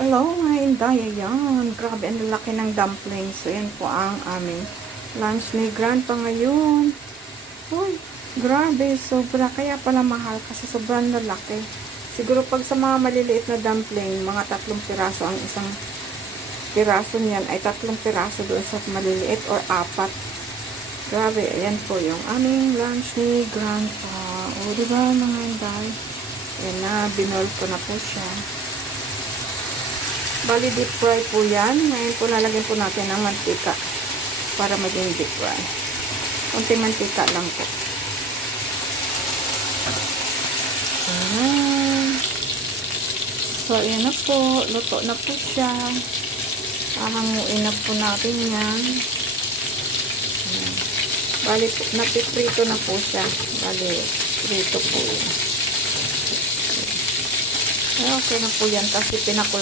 Hello mga Inday, ayan. Grabe, ang laki ng dumplings. So, yan po ang aming lunch ni Grandpa ngayon. Uy, grabe, sobra. Kaya pala mahal kasi sobrang lalaki. Siguro pag sa mga maliliit na dumpling, mga 3 piraso ang isang piraso niyan ay 3 piraso doon sa maliliit or 4. Grabe, ayan po yung aming lunch ni Grandpa. O, diba mga Inday? Ayan na, binol ko na po siya. Bali deep fry po yan. Ngayon po lalagyan po natin ng mantika para maging deep fry. Kunting mantika lang po. Ayan. So, ayan na po. Luto na po siya. Hahanguin na po natin yan. Ayan. Bali, napiprito na po siya. Bali, prito po yan. Okay na po yan kasi pinakulo